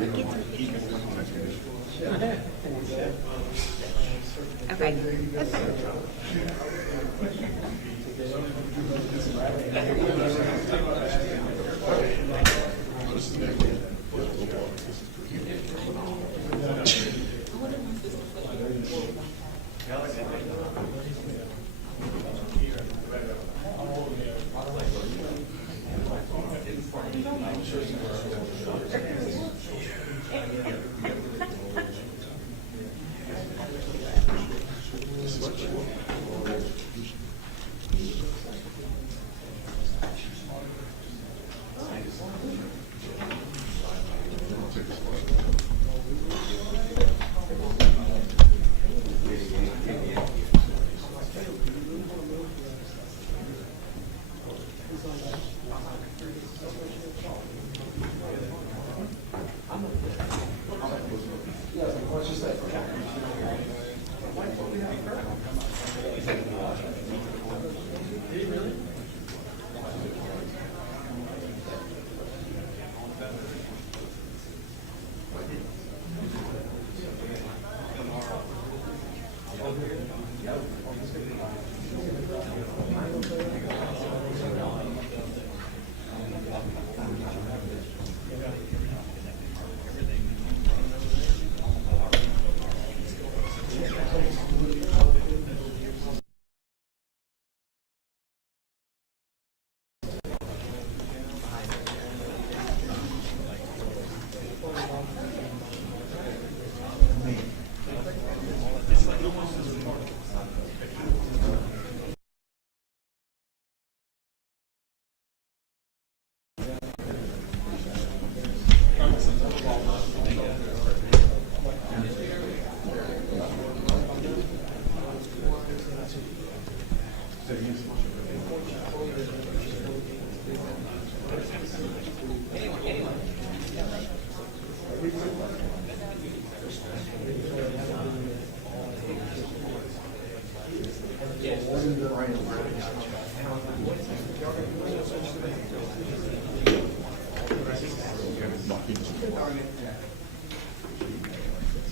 Okay, that's fine.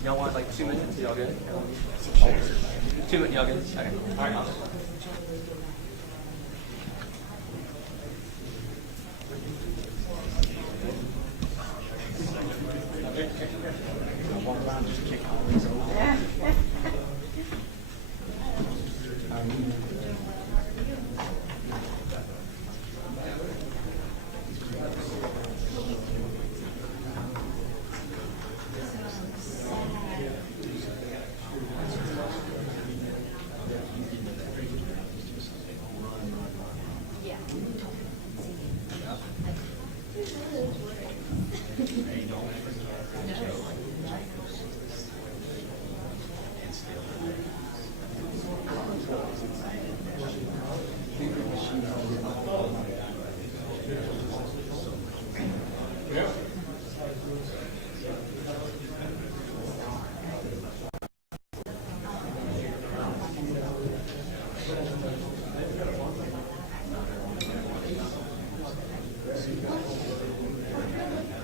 Y'all want like 2 minutes? Y'all good? 2 minutes, y'all good? Okay. All right.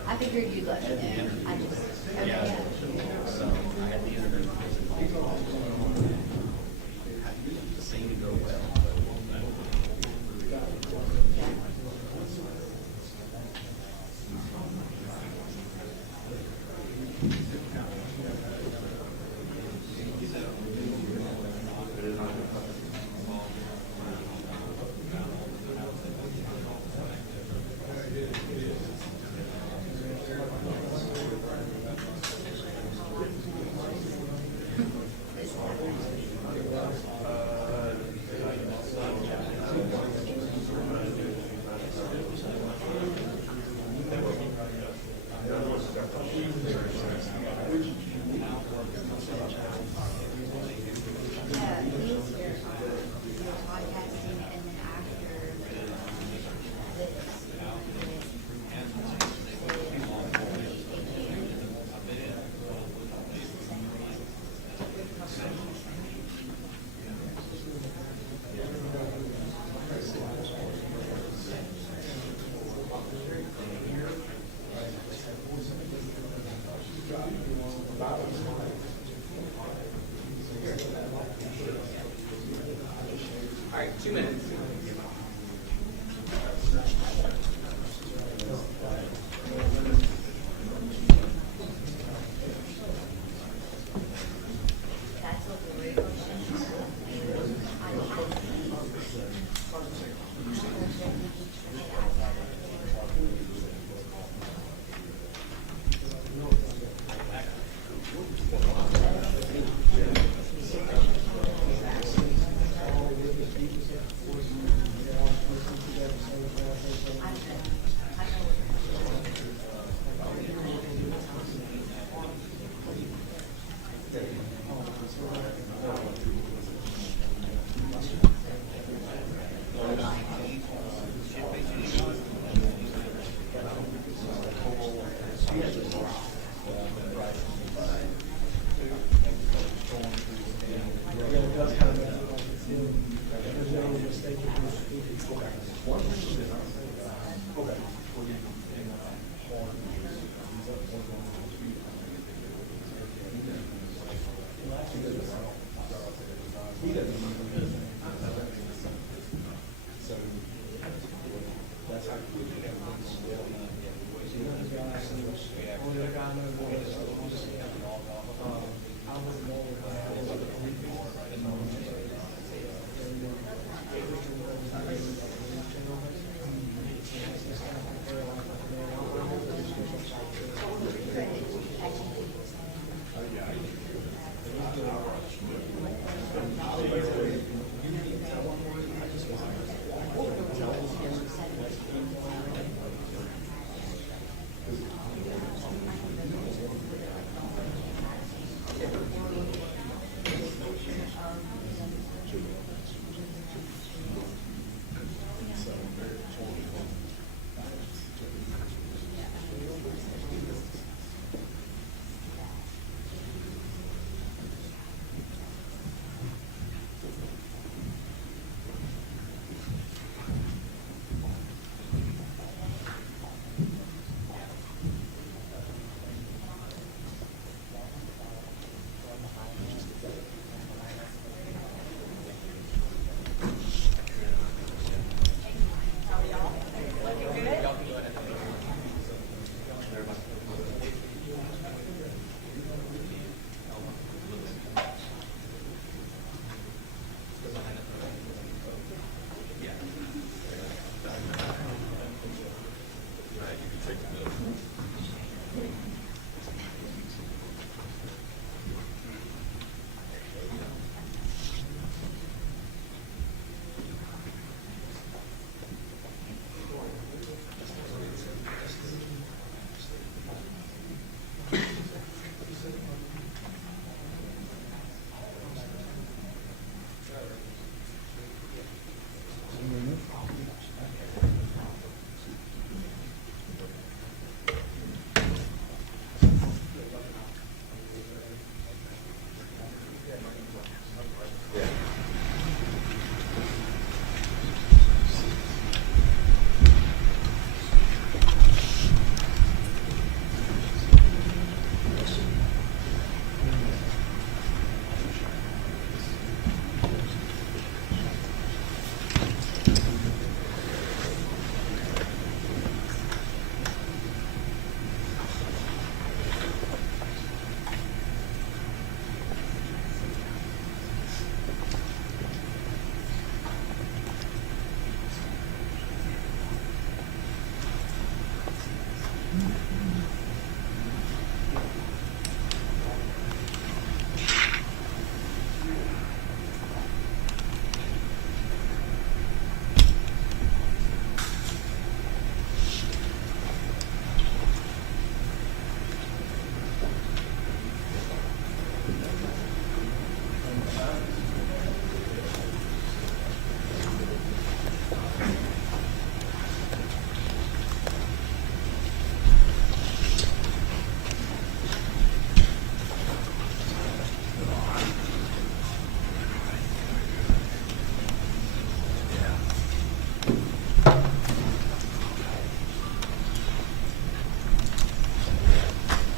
I figured you'd let me know. I just, okay. So I had the interview. Seemed to go well.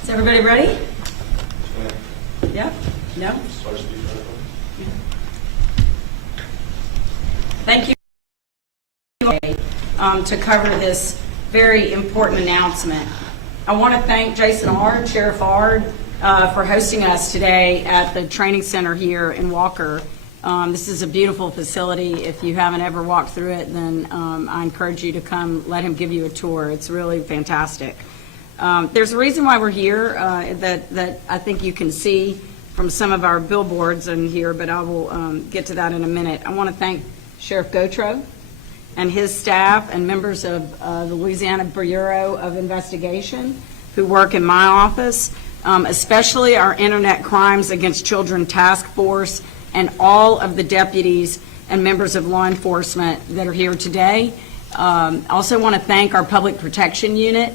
Is everybody ready? Yep. No? Thank you to cover this very important announcement. I want to thank Jason Ard, Sheriff Ard, for hosting us today at the training center here in Walker. This is a beautiful facility. If you haven't ever walked through it, then I encourage you to come let him give you a tour. It's really fantastic. There's a reason why we're here that I think you can see from some of our billboards in here, but I will get to that in a minute. I want to thank Sheriff Gautreaux and his staff and members of the Louisiana Bureau of Investigation who work in my office, especially our Internet Crimes Against Children Task Force and all of the deputies and members of law enforcement that are here today. I also want to thank our Public Protection Unit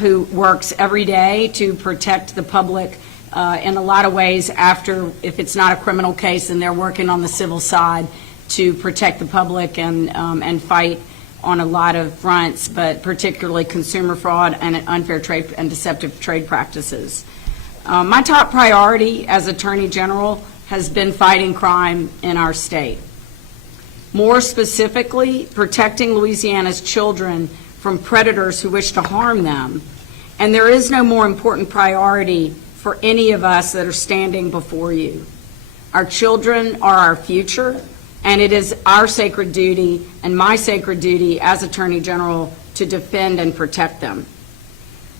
who works every day to protect the public in a lot of ways after, if it's not a criminal case, and they're working on the civil side to protect the public and fight on a lot of fronts, but particularly consumer fraud and unfair trade and deceptive trade practices. My top priority as Attorney General has been fighting crime in our state. More specifically, protecting Louisiana's children from predators who wish to harm them. And there is no more important priority for any of us that are standing before you. Our children are our future, and it is our sacred duty and my sacred duty as Attorney General to defend and protect them.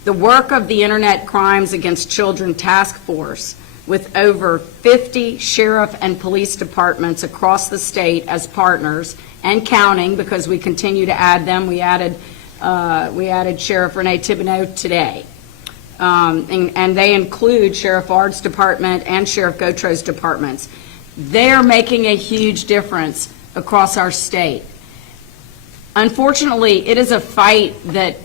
The work of the Internet Crimes Against Children Task Force, with over 50 sheriff and police departments across the state as partners and counting, because we continue to add them. We added Sheriff Renee Thibodeau today. And they include Sheriff Ard's department and Sheriff Gautreau's departments. They're making a huge difference across our state. Unfortunately, it is a fight that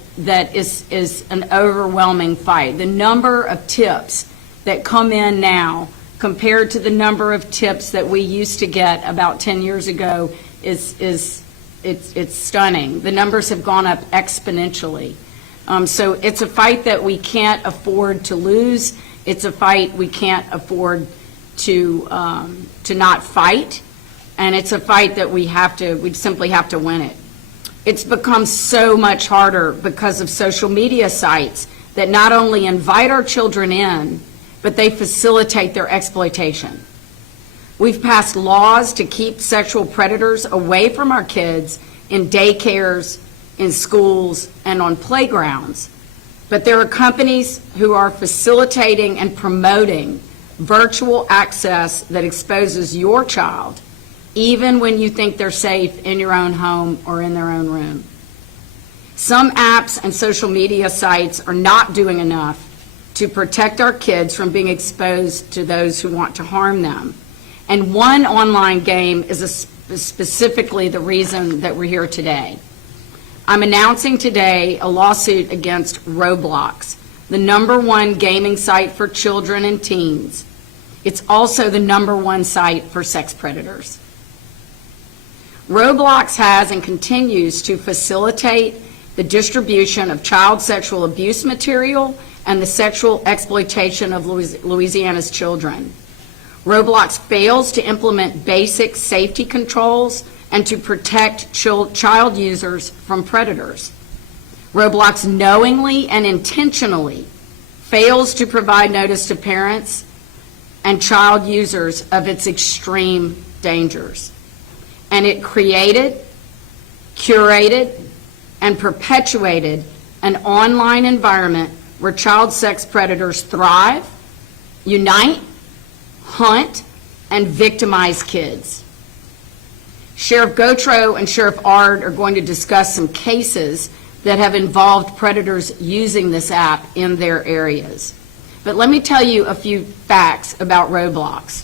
is an overwhelming fight. The number of tips that come in now compared to the number of tips that we used to get about 10 years ago it's stunning. The numbers have gone up exponentially. So it's a fight that we can't afford to lose. It's a fight we can't afford to not fight, and it's a fight that we simply have to win it. It's become so much harder because of social media sites that not only invite our children in, but they facilitate their exploitation. We've passed laws to keep sexual predators away from our kids in daycares, in schools, and on playgrounds. But there are companies who are facilitating and promoting virtual access that exposes your child, even when you think they're safe in your own home or in their own room. Some apps and social media sites are not doing enough to protect our kids from being exposed to those who want to harm them. And one online game is specifically the reason that we're here today. I'm announcing today a lawsuit against Roblox, the #1 gaming site for children and teens. It's also the #1 site for sex predators. Roblox has and continues to facilitate the distribution of child sexual abuse material and the sexual exploitation of Louisiana's children. Roblox fails to implement basic safety controls and to protect child users from predators. Roblox knowingly and intentionally fails to provide notice to parents and child users of its extreme dangers. And it created, curated, and perpetuated an online environment where child sex predators thrive, unite, hunt, and victimize kids. Sheriff Gautreau and Sheriff Ard are going to discuss some cases that have involved predators using this app in their areas. But let me tell you a few facts about Roblox.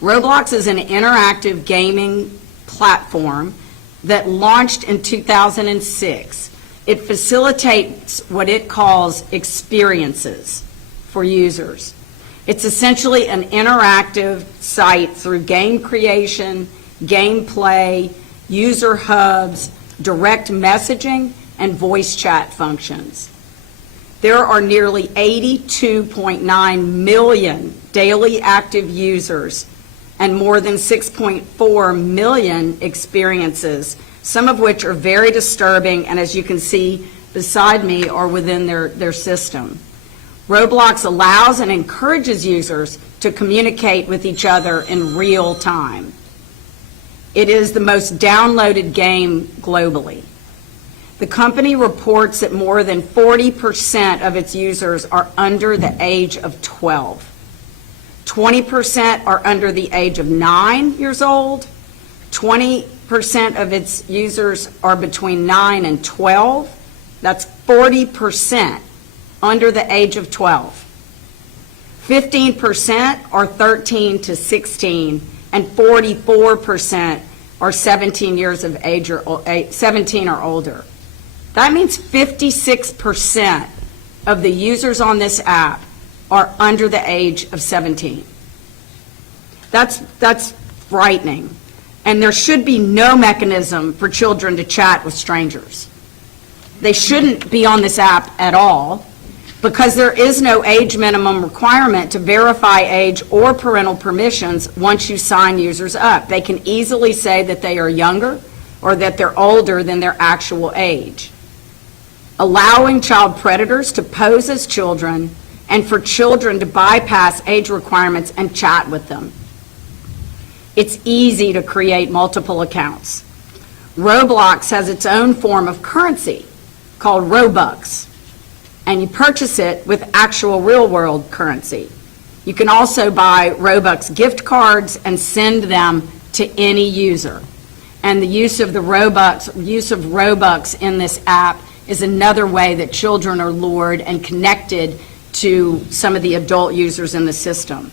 Roblox is an interactive gaming platform that launched in 2006. It facilitates what it calls experiences for users. It's essentially an interactive site through game creation, gameplay, user hubs, direct messaging, and voice chat functions. There are nearly 82.9 million daily active users and more than 6.4 million experiences, some of which are very disturbing, and as you can see beside me, are within their system. Roblox allows and encourages users to communicate with each other in real time. It is the most downloaded game globally. The company reports that more than 40% of its users are under the age of 12. 20% are under the age of 9 years old. 20% of its users are between 9 and 12. That's 40% under the age of 12. 15% are 13 to 16, and 44% are 17 years of age or 17 or older. That means 56% of the users on this app are under the age of 17. That's frightening. And there should be no mechanism for children to chat with strangers. They shouldn't be on this app at all, because there is no age minimum requirement to verify age or parental permissions once you sign users up. They can easily say that they are younger or that they're older than their actual age. allowing child predators to pose as children and for children to bypass age requirements and chat with them. It's easy to create multiple accounts. Roblox has its own form of currency called Robux, and you purchase it with actual real-world currency. You can also buy Robux gift cards and send them to any user. And the use of Robux in this app is another way that children are lured and connected to some of the adult users in the system.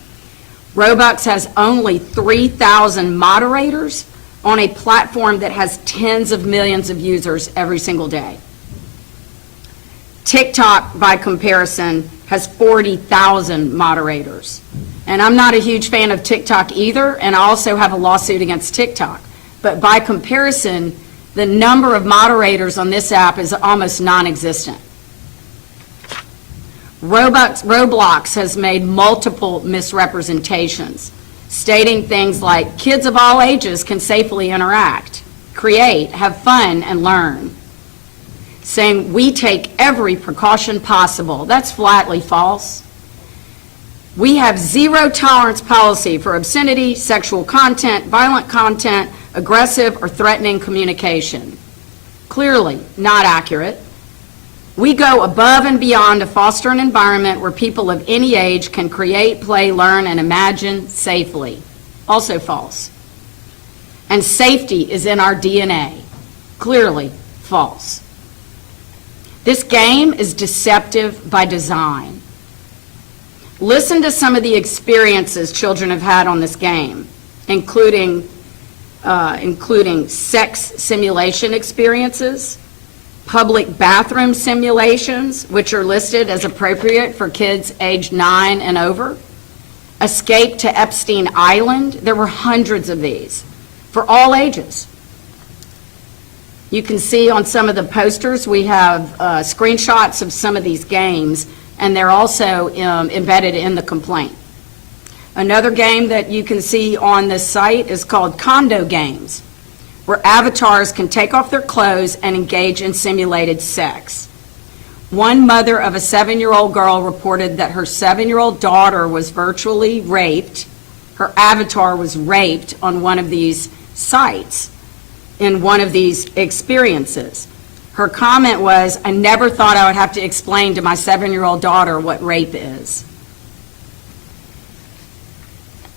Roblox has only 3,000 moderators on a platform that has tens of millions of users every single day. TikTok, by comparison, has 40,000 moderators. And I'm not a huge fan of TikTok either, and I also have a lawsuit against TikTok. But by comparison, the number of moderators on this app is almost non-existent. Roblox has made multiple misrepresentations, stating things like kids of all ages can safely interact, create, have fun, and learn. Saying we take every precaution possible. That's flatly false. We have zero tolerance policy for obscenity, sexual content, violent content, aggressive or threatening communication. Clearly not accurate. We go above and beyond to foster an environment where people of any age can create, play, learn, and imagine safely. Also false. And safety is in our DNA. Clearly false. This game is deceptive by design. Listen to some of the experiences children have had on this game, including sex simulation experiences, public bathroom simulations, which are listed as appropriate for kids aged 9 and over, escape to Epstein Island. There were hundreds of these for all ages. You can see on some of the posters we have screenshots of some of these games, and they're also embedded in the complaint. Another game that you can see on this site is called Condo Games, where avatars can take off their clothes and engage in simulated sex. One mother of a 7-year-old girl reported that her 7-year-old daughter was virtually raped. Her avatar was raped on one of these sites in one of these experiences. Her comment was, "I never thought I would have to explain to my 7-year-old daughter what rape is."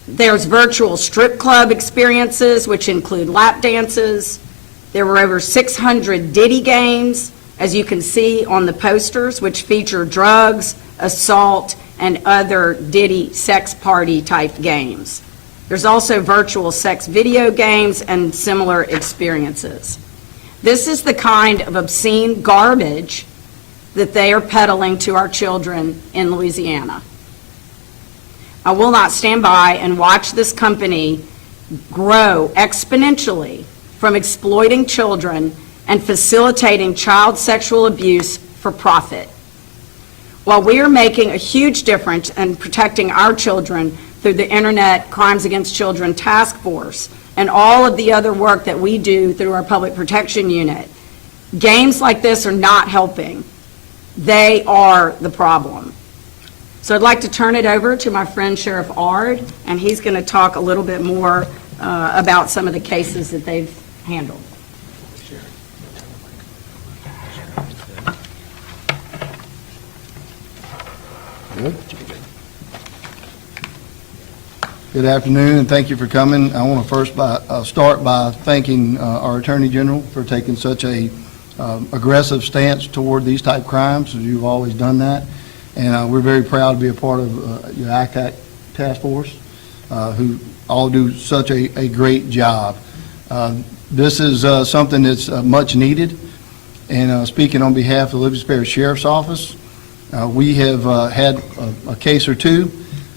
There's virtual strip club experiences, which include lap dances. There were over 600 Diddy games, as you can see on the posters, which feature drugs, assault, and other Diddy sex party type games. There's also virtual sex video games and similar experiences. This is the kind of obscene garbage that they are peddling to our children in Louisiana. I will not stand by and watch this company grow exponentially from exploiting children and facilitating child sexual abuse for profit. While we are making a huge difference in protecting our children through the Internet Crimes Against Children Task Force and all of the other work that we do through our Public Protection Unit, games like this are not helping. They are the problem. So I'd like to turn it over to my friend Sheriff Ard, and he's going to talk a little bit more about some of the cases that they've handled. Good afternoon, and thank you for coming. I want to first start by thanking our Attorney General for taking such a aggressive stance toward these type crimes, as you've always done that. And we're very proud to be a part of your ICAC task force, who all do such a great job. This is something that's much needed. And speaking on behalf of the Livingston Parish Sheriff's Office, we have had a case or two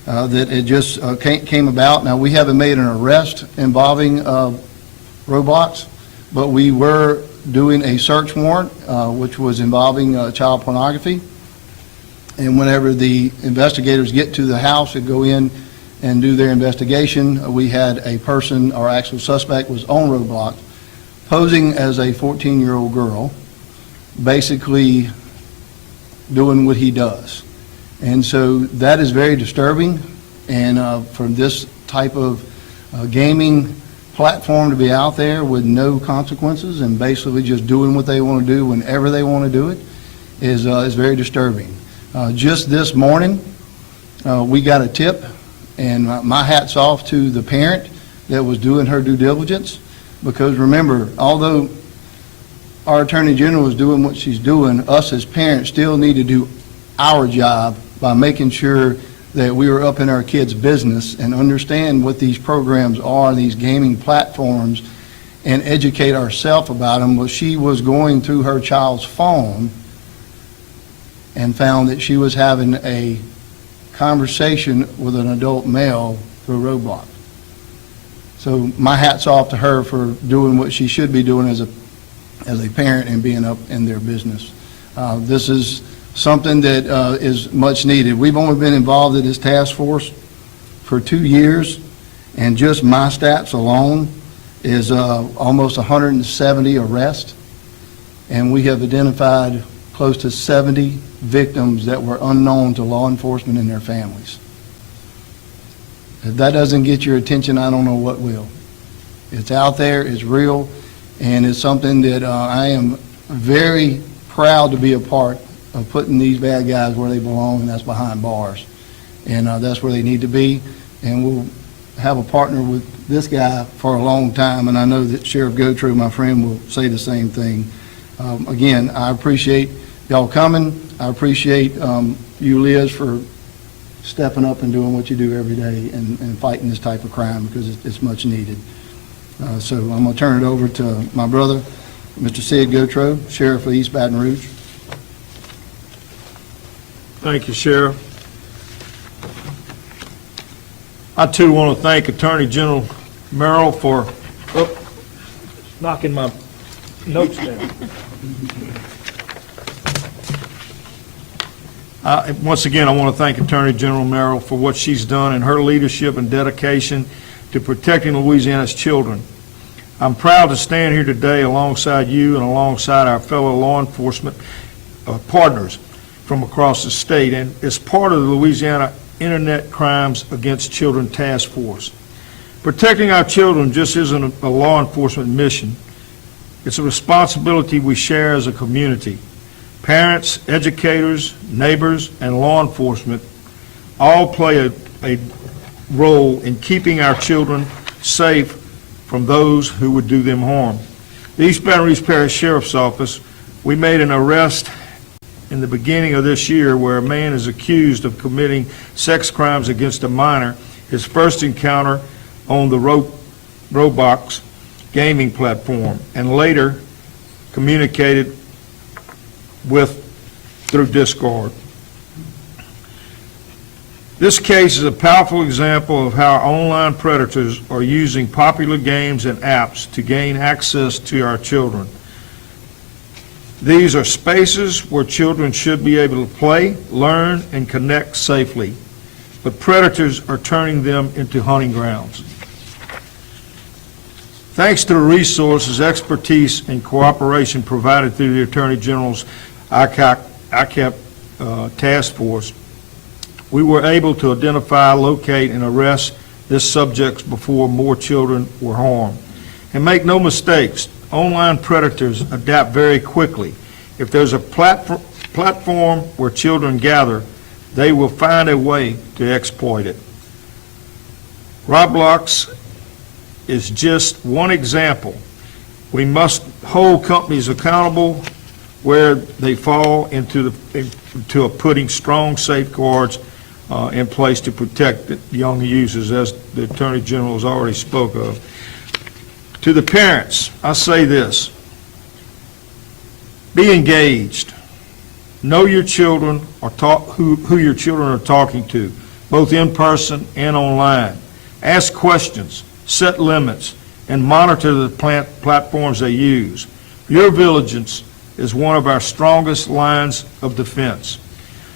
that it just came about. Now, we haven't made an arrest involving Roblox, but we were doing a search warrant, which was involving child pornography. And whenever the investigators get to the house and go in and do their investigation, we had a person, our actual suspect was on Roblox, posing as a 14-year-old girl, basically doing what he does. And so that is very disturbing, and for this type of gaming platform to be out there with no consequences and basically just doing what they want to do whenever they want to do it is very disturbing. Just this morning, we got a tip, and my hat's off to the parent that was doing her due diligence, because remember, although our Attorney General is doing what she's doing, us as parents still need to do our job by making sure that we are up in our kids' business and understand what these programs are, these gaming platforms, and educate ourselves about them. Well, she was going through her child's phone and found that she was having a conversation with an adult male through Roblox. So my hat's off to her for doing what she should be doing as a parent and being up in their business. This is something that is much needed. We've only been involved in this task force for 2 years, and just my stats alone is almost 170 arrests, and we have identified close to 70 victims that were unknown to law enforcement and their families. If that doesn't get your attention, I don't know what will. It's out there, it's real, and it's something that I am very proud to be a part of, putting these bad guys where they belong, and that's behind bars. And that's where they need to be, and we'll have a partner with this guy for a long time, and I know that Sheriff Gautreaux, my friend, will say the same thing. Again, I appreciate y'all coming. I appreciate you, Liz, for stepping up and doing what you do every day and fighting this type of crime, because it's much needed. So I'm going to turn it over to my brother, Mr. Sid Gautreaux, Sheriff of East Baton Rouge. Thank you, Sheriff. I too want to thank Attorney General Merrill for knocking my notes down. Once again, I want to thank Attorney General Merrill for what she's done and her leadership and dedication to protecting Louisiana's children. I'm proud to stand here today alongside you and alongside our fellow law enforcement partners from across the state, and as part of the Louisiana Internet Crimes Against Children Task Force. Protecting our children just isn't a law enforcement mission. It's a responsibility we share as a community. Parents, educators, neighbors, and law enforcement all play a role in keeping our children safe from those who would do them harm. The East Baton Rouge Parish Sheriff's Office, we made an arrest in the beginning of this year where a man is accused of committing sex crimes against a minor, his first encounter on the Roblox gaming platform, and later communicated with through Discord. This case is a powerful example of how online predators are using popular games and apps to gain access to our children. These are spaces where children should be able to play, learn, and connect safely, but predators are turning them into hunting grounds. Thanks to the resources, expertise, and cooperation provided through the Attorney General's ICAP task force, we were able to identify, locate, and arrest this subject before more children were harmed. And make no mistakes, online predators adapt very quickly. If there's a platform where children gather, they will find a way to exploit it. Roblox is just one example. We must hold companies accountable where they fall into putting strong safeguards in place to protect the young users, as the Attorney General has already spoke of. To the parents, I say this: be engaged. Know your children, or who your children are talking to, both in person and online. Ask questions, set limits, and monitor the platforms they use. Your vigilance is one of our strongest lines of defense.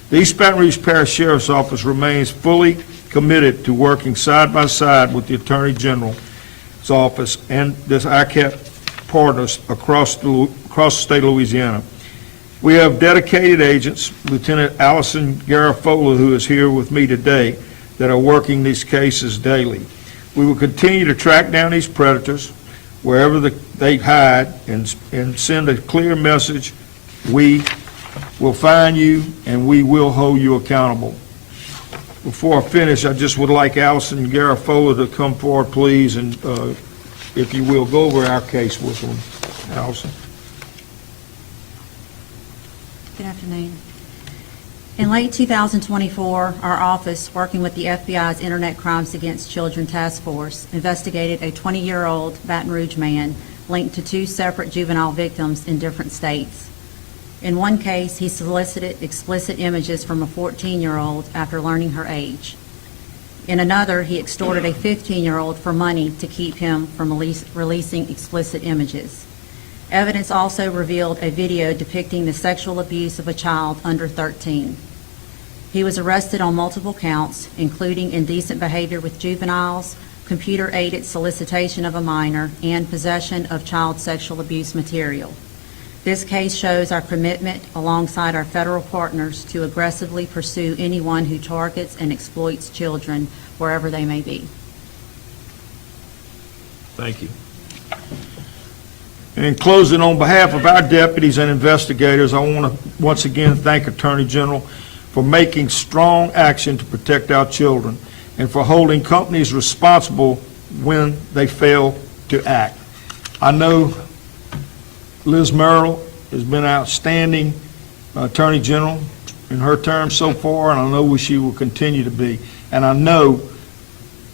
The East Baton Rouge Parish Sheriff's Office remains fully committed to working side by side with the Attorney General's office and this ICAP partners across the state of Louisiana. We have dedicated agents, Lieutenant Allison Garafola, who is here with me today, that are working these cases daily. We will continue to track down these predators wherever they hide and send a clear message: we will find you and we will hold you accountable. Before I finish, I just would like Allison Garafola to come forward, please, and if you will, go over our case with them. Allison. Good afternoon. In late 2024, our office, working with the FBI's Internet Crimes Against Children Task Force, investigated a 20-year-old Baton Rouge man linked to 2 separate juvenile victims in different states. In one case, he solicited explicit images from a 14-year-old after learning her age. In another, he extorted a 15-year-old for money to keep him from releasing explicit images. Evidence also revealed a video depicting the sexual abuse of a child under 13. He was arrested on multiple counts, including indecent behavior with juveniles, computer-aided solicitation of a minor, and possession of child sexual abuse material. This case shows our commitment alongside our federal partners to aggressively pursue anyone who targets and exploits children wherever they may be. Thank you. And in closing, on behalf of our deputies and investigators, I want to once again thank Attorney General for making strong action to protect our children and for holding companies responsible when they fail to act. I know Liz Merrill has been outstanding Attorney General in her term so far, and I know she will continue to be. And I know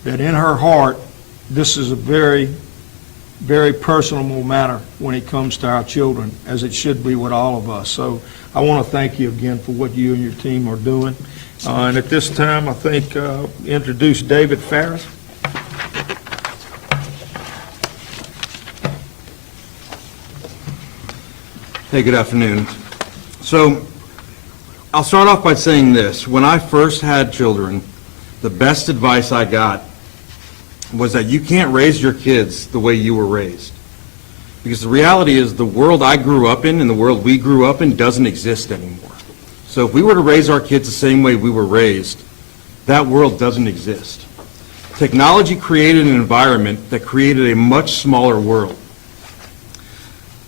that in her heart, this is a very, very personal matter when it comes to our children, as it should be with all of us. So I want to thank you again for what you and your team are doing. And at this time, I think introduce David Farris. Hey, good afternoon. So I'll start off by saying this. When I first had children, the best advice I got was that you can't raise your kids the way you were raised. Because the reality is the world I grew up in and the world we grew up in doesn't exist anymore. So if we were to raise our kids the same way we were raised, that world doesn't exist. Technology created an environment that created a much smaller world.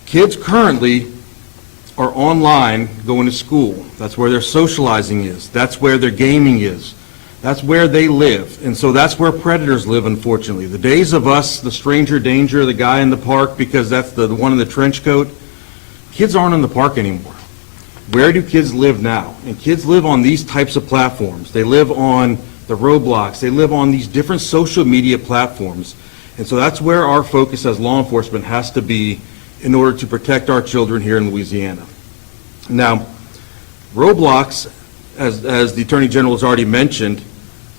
Kids currently are online going to school. That's where their socializing is. That's where their gaming is. That's where they live. And so that's where predators live, unfortunately. The days of us, the stranger danger, the guy in the park because that's the one in the trench coat, kids aren't in the park anymore. Where do kids live now? And kids live on these types of platforms. They live on the Roblox. They live on these different social media platforms. And so that's where our focus as law enforcement has to be in order to protect our children here in Louisiana. Now, Roblox, as the Attorney General has already mentioned,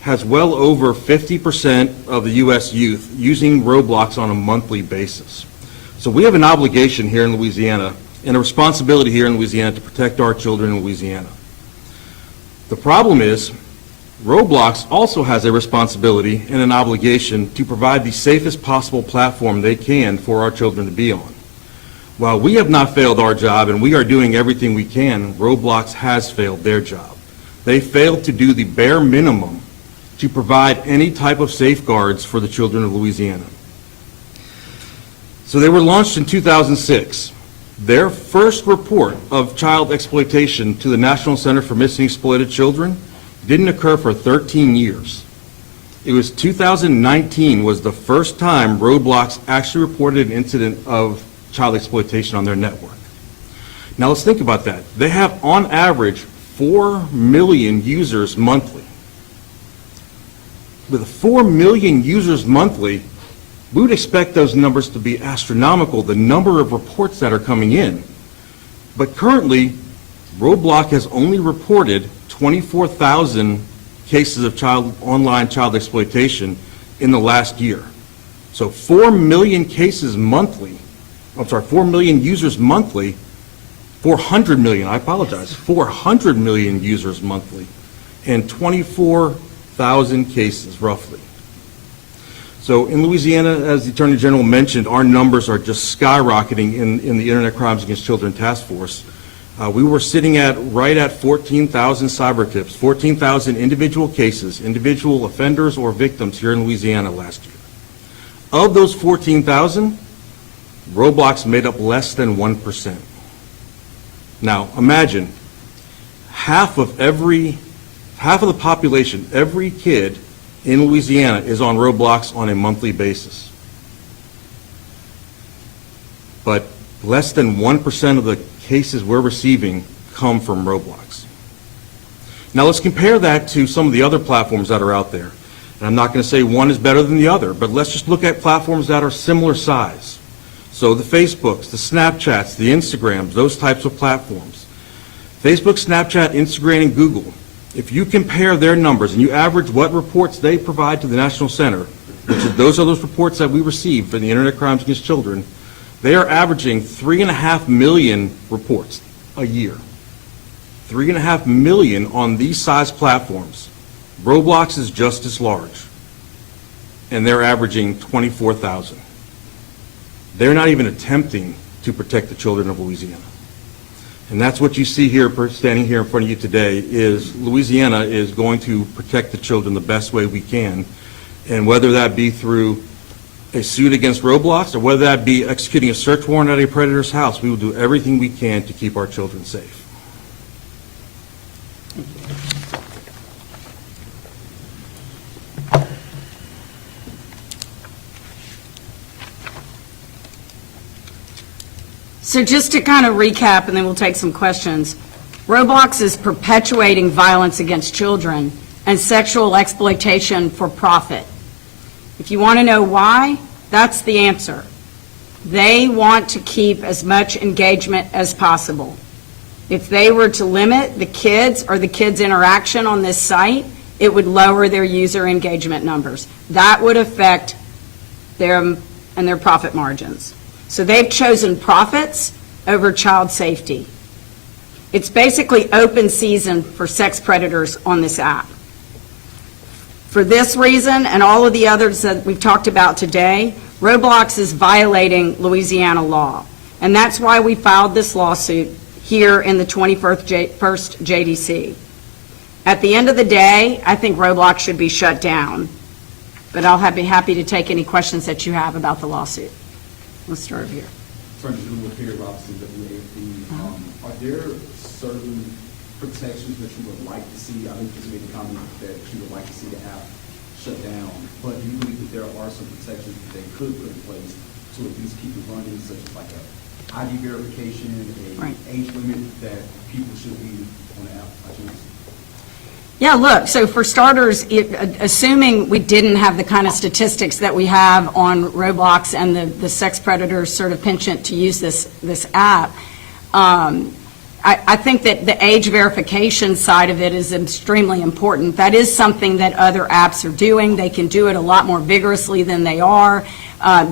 has well over 50% of the U.S. youth using Roblox on a monthly basis. So we have an obligation here in Louisiana and a responsibility here in Louisiana to protect our children in Louisiana. The problem is, Roblox also has a responsibility and an obligation to provide the safest possible platform they can for our children to be on. While we have not failed our job and we are doing everything we can, Roblox has failed their job. They failed to do the bare minimum to provide any type of safeguards for the children of Louisiana. So they were launched in 2006. Their first report of child exploitation to the National Center for Missing and Exploited Children didn't occur for 13 years. It was 2019 was the first time Roblox actually reported an incident of child exploitation on their network. Now let's think about that. They have on average 4 million users monthly. With 4 million users monthly, we would expect those numbers to be astronomical, the number of reports that are coming in. But currently, Roblox has only reported 24,000 cases of online child exploitation in the last year. So 4 million cases monthly, 4 million users monthly, 400 million, I apologize, 400 million users monthly, and 24,000 cases roughly. So in Louisiana, as the Attorney General mentioned, our numbers are just skyrocketing in the Internet Crimes Against Children Task Force. We were sitting at right at 14,000 cyber tips, 14,000 individual cases, individual offenders or victims here in Louisiana last year. Of those 14,000, Roblox made up less than 1%. Now, imagine half of the population, every kid in Louisiana is on Roblox on a monthly basis. But less than 1% of the cases we're receiving come from Roblox. Now let's compare that to some of the other platforms that are out there. And I'm not going to say one is better than the other, but let's just look at platforms that are similar size. So the Facebooks, the Snapchats, the Instagrams, those types of platforms. Facebook, Snapchat, Instagram, and Google, if you compare their numbers and you average what reports they provide to the National Center, which is those reports that we receive for the Internet Crimes Against Children, they are averaging 3.5 million reports a year. 3.5 million on these size platforms. Roblox is just as large, and they're averaging 24,000. They're not even attempting to protect the children of Louisiana. And that's what you see here, standing here in front of you today, is Louisiana is going to protect the children the best way we can, and whether that be through a suit against Roblox or whether that be executing a search warrant at a predator's house, we will do everything we can to keep our children safe. So just to kind of recap, and then we'll take some questions. Roblox is perpetuating violence against children and sexual exploitation for profit. If you want to know why, that's the answer. They want to keep as much engagement as possible. If they were to limit the kids or the kids' interaction on this site, it would lower their user engagement numbers. That would affect them and their profit margins. So they've chosen profits over child safety. It's basically open season for sex predators on this app. For this reason and all of the others that we've talked about today, Roblox is violating Louisiana law. And that's why we filed this lawsuit here in the 21st JDC. At the end of the day, I think Roblox should be shut down. But I'll be happy to take any questions that you have about the lawsuit. Let's start over here. Attorney General Perry Robinson, WAFD. Are there certain protections that you would like to see? I think you made a comment that you would like to see the app shut down, but do you believe that there are some protections that they could put in place to at least keep it running, such as like a ID verification, Right. age limit that people should be on the app? Yeah, look, so for starters, assuming we didn't have the kind of statistics that we have on Roblox and the sex predators sort of penchant to use this app, I think that the age verification side of it is extremely important. That is something that other apps are doing. They can do it a lot more vigorously than they are.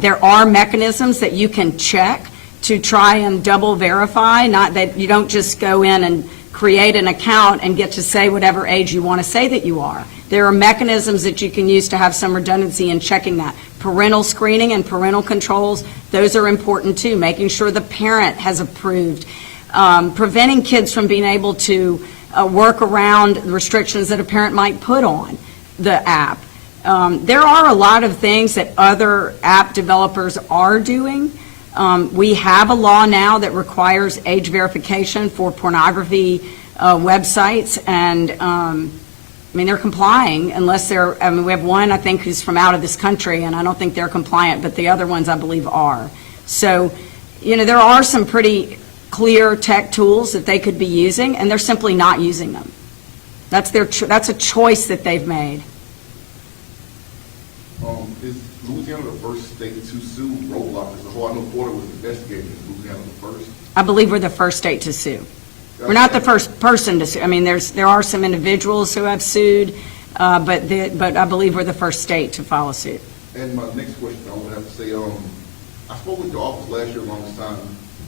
There are mechanisms that you can check to try and double verify, not that you don't just go in and create an account and get to say whatever age you want to say that you are. There are mechanisms that you can use to have some redundancy in checking that. Parental screening and parental controls, those are important too, making sure the parent has approved. Preventing kids from being able to work around the restrictions that a parent might put on the app. There are a lot of things that other app developers are doing. We have a law now that requires age verification for pornography websites, and I mean, they're complying unless they're, I mean, we have one, I think, who's from out of this country, and I don't think they're compliant, but the other ones, I believe, are. So, you know, there are some pretty clear tech tools that they could be using, and they're simply not using them. That's that's a choice that they've made. Is Louisiana the first state to sue Roblox as a whole? I know Florida was investigating. Is Louisiana the first? I believe we're the first state to sue. We're not the first person to sue. I mean, there are some individuals who have sued, but I believe we're the first state to file a suit. And my next question, I would have to say, I spoke with your office last year around this time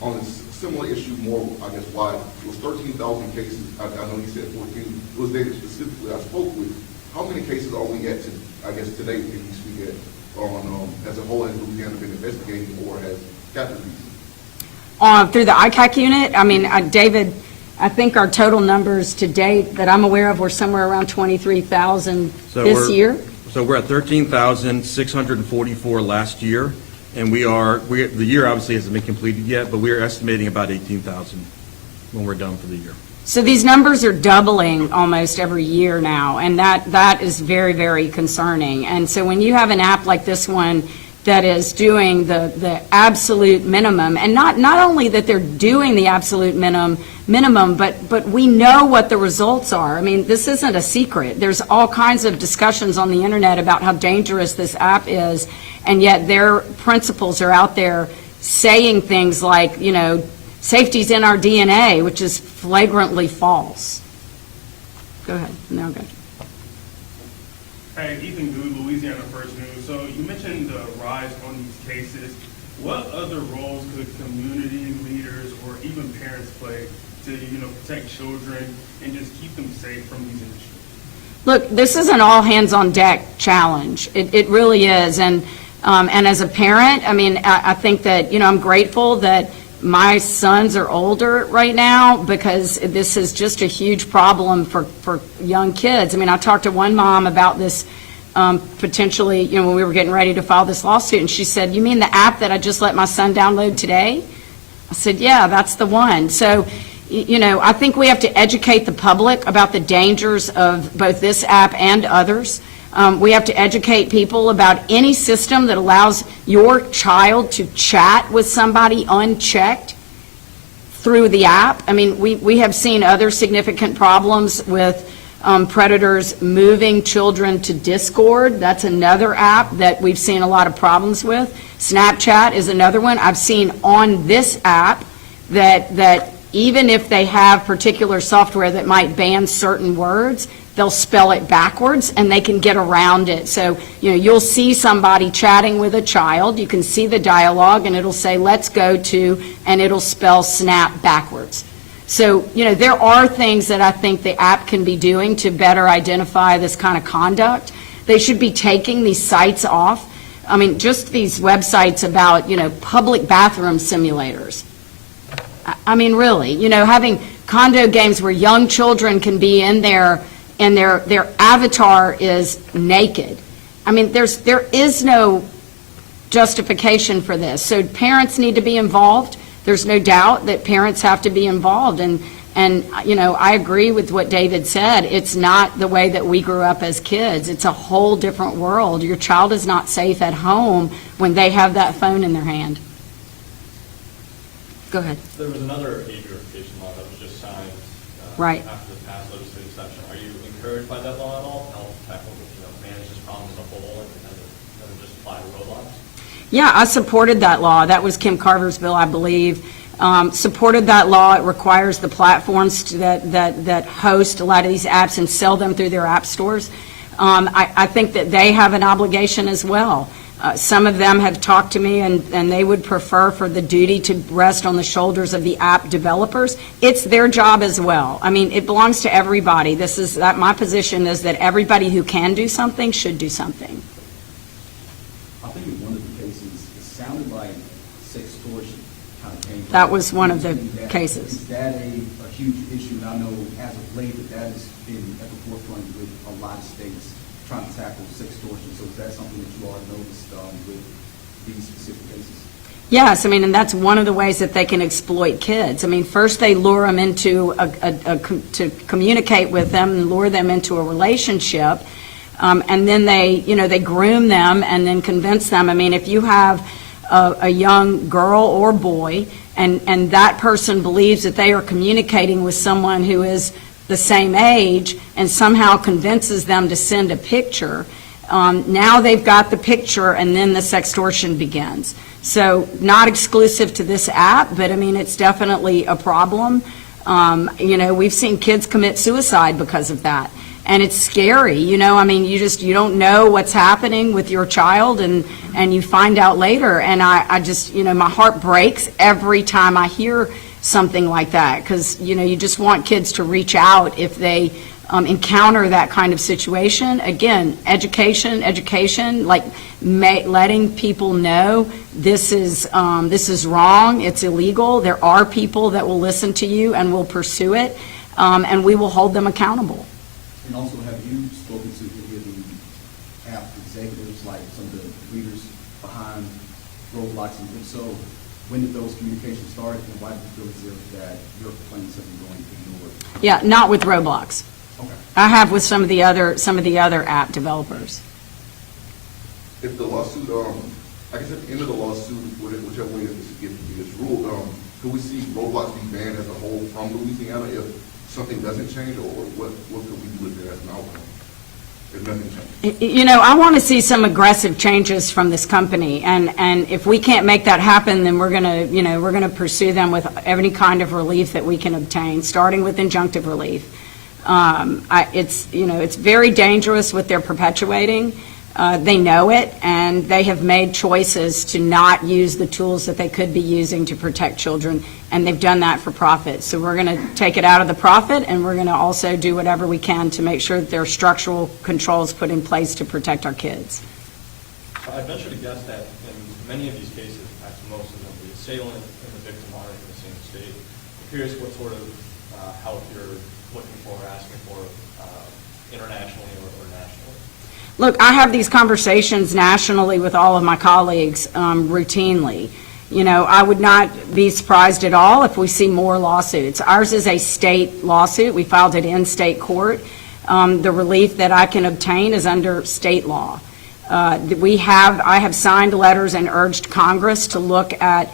on a similar issue, more, I guess, why it was 13,000 cases. I know you said 14. It was dated specifically. I spoke with how many cases are we at, I guess, today, can you speak at, on, as a whole, has Louisiana been investigating or has captured these? Through the ICAC unit, I mean, David I think our total numbers to date that I'm aware of were somewhere around 23,000 this year. So we're at 13,644 last year, and the year obviously hasn't been completed yet, but we are estimating about 18,000 when we're done for the year. So these numbers are doubling almost every year now, and that is very, very concerning. And so when you have an app like this one that is doing the absolute minimum, and not only that they're doing the absolute minimum, but we know what the results are. I mean, this isn't a secret. There's all kinds of discussions on the internet about how dangerous this app is, and yet their principals are out there saying things like, you know, safety's in our DNA, which is flagrantly false. Go ahead. No, go. Hey, Ethan Good, Louisiana First News. So you mentioned the rise on these cases. What other roles could community leaders or even parents play to, protect children and just keep them safe from these industries? Look, this is an all-hands-on-deck challenge. It really is. And as a parent, I mean, I think that, I'm grateful that my sons are older right now because this is just a huge problem for young kids. I mean, I talked to one mom about this potentially, when we were getting ready to file this lawsuit, and she said, "You mean the app that I just let my son download today?" I said, "Yeah, that's the one." So, I think we have to educate the public about the dangers of both this app and others. We have to educate people about any system that allows your child to chat with somebody unchecked through the app. I mean, we have seen other significant problems with predators moving children to Discord. That's another app that we've seen a lot of problems with. Snapchat is another one. I've seen on this app that even if they have particular software that might ban certain words, they'll spell it backwards and they can get around it. So, you'll see somebody chatting with a child, you can see the dialogue, and it'll say, "Let's go to," and it'll spell snap backwards. So, there are things that I think the app can be doing to better identify this kind of conduct. They should be taking these sites off. I mean, just these websites about, public bathroom simulators. I mean, really, having condo games where young children can be in there and their avatar is naked. I mean, there is no justification for this. So parents need to be involved. There's no doubt that parents have to be involved. And I agree with what David said. It's not the way that we grew up as kids. It's a whole different world. Your child is not safe at home when they have that phone in their hand. Go ahead. There was another age verification law that was just signed Right. after the past legislative session. Are you encouraged by that law at all? How tackle, manage this problem as a whole and just apply to Roblox? Yeah, I supported that law. That was Kim Carver's bill, I believe. Supported that law. It requires the platforms that host a lot of these apps and sell them through their app stores. I think that they have an obligation as well. Some of them have talked to me, and they would prefer for the duty to rest on the shoulders of the app developers. It's their job as well. I mean, it belongs to everybody. My position is that everybody who can do something should do something. I think in one of the cases, it sounded like sextortion kind of came. That was one of the Is cases. Is that a huge issue? And I know as of late that has been at the forefront with a lot of states trying to tackle sextortion. So is that something that you all noticed with these specific cases? Yes, I mean, and that's one of the ways that they can exploit kids. I mean, first they lure them into to communicate with them and lure them into a relationship, and then they groom them and then convince them. I mean, if you have a young girl or boy and that person believes that they are communicating with someone who is the same age and somehow convinces them to send a picture, now they've got the picture and then the sextortion begins. So not exclusive to this app, but I mean, it's definitely a problem. We've seen kids commit suicide because of that. And it's scary, I mean, you don't know what's happening with your child and you find out later. And I just, my heart breaks every time I hear something like that, because, you just want kids to reach out if they encounter that kind of situation, again, education, like letting people know this is wrong, it's illegal. There are people that will listen to you and will pursue it, and we will hold them accountable. And also, have you spoken to any of the app executives, like some of the leaders behind Roblox? And if so, when did those communications start, and why do you feel as if that your complaints have been going ignored? Yeah, not with Roblox. Okay. I have with some of the other app developers. If the lawsuit, I guess at the end of the lawsuit, whichever way it is ruled, could we see Roblox be banned as a whole from Louisiana if something doesn't change, or what could we do with it as an outcome if nothing changes? I want to see some aggressive changes from this company, and if we can't make that happen, then we're going to pursue them with any kind of relief that we can obtain, starting with injunctive relief. It's very dangerous what they're perpetuating. They know it, and they have made choices to not use the tools that they could be using to protect children, and they've done that for profit. So we're going to take it out of the profit, and we're going to also do whatever we can to make sure that there are structural controls put in place to protect our kids. I venture to guess that in many of these cases, actually most of them, the assailant and the victim are in the same state. I'm curious what sort of help you're looking for or asking for internationally or nationally. Look, I have these conversations nationally with all of my colleagues routinely. I would not be surprised at all if we see more lawsuits. Ours is a state lawsuit. We filed it in state court. The relief that I can obtain is under state law. I have signed letters and urged Congress to look at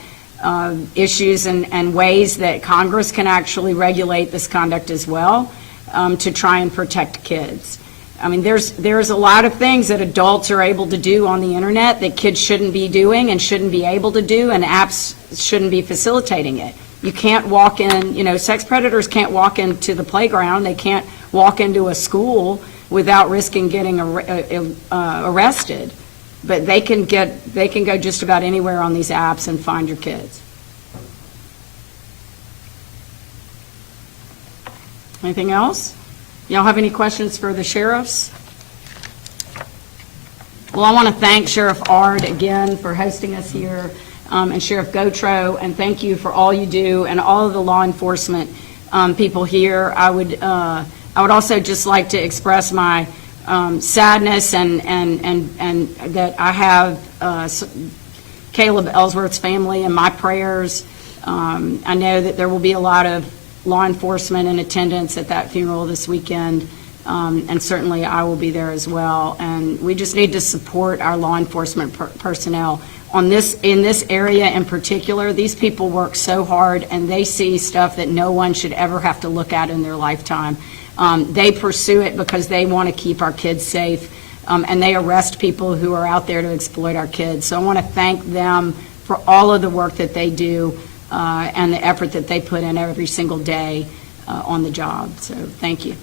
issues and ways that Congress can actually regulate this conduct as well, to try and protect kids. I mean, there's a lot of things that adults are able to do on the internet that kids shouldn't be doing and shouldn't be able to do, and apps shouldn't be facilitating it. You can't walk in, sex predators can't walk into the playground. They can't walk into a school without risking getting arrested. But they can go just about anywhere on these apps and find your kids. Anything else? Y'all have any questions for the sheriffs? Well, I want to thank Sheriff Ard again for hosting us here, and Sheriff Gautreaux, and thank you for all you do and all of the law enforcement people here. I would also just like to express my sadness and that I have Caleb Ellsworth's family in my prayers. I know that there will be a lot of law enforcement in attendance at that funeral this weekend, and certainly I will be there as well. And we just need to support our law enforcement personnel in this area in particular. These people work so hard, and they see stuff that no one should ever have to look at in their lifetime. They pursue it because they want to keep our kids safe, and they arrest people who are out there to exploit our kids. So I want to thank them for all of the work that they do and the effort that they put in every single day on the job. So thank you.